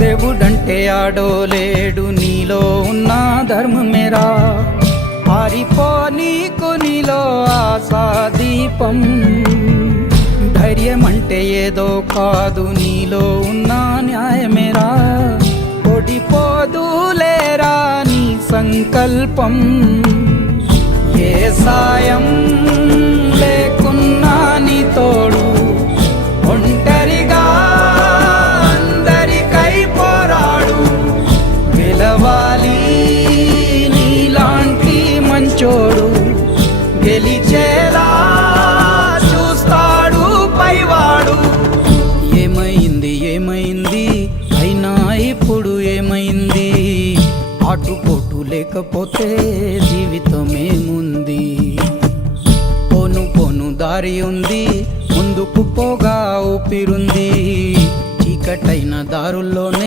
దేవుడంటే ఆడోలేడు, నీలో ఉన్న ధర్మమేరా. పారిపో నీకు నీలో ఆశా దీపం. ధైర్యం అంటే ఏదో కాదు, నీలో ఉన్న న్యాయమేరా. ఓడిపోదులేరా నీ సంకల్పం. ఏ సాయం లేకున్నా నీ తోడు, ఒంటరిగా అందరికై పోరాడు. గెలవాలి నీలాంటి మంచోడు, గెలిచేలా చూస్తాడు పైవాడు. ఏమైంది ఏమైంది అయినా ఇప్పుడు ఏమైంది? ఆటుపోటు లేకపోతే జీవితమేముంది? పోను పోను దారి ఉంది, ముందుకు పోగా ఊపిరుంది. చీకటైన దారుల్లోనే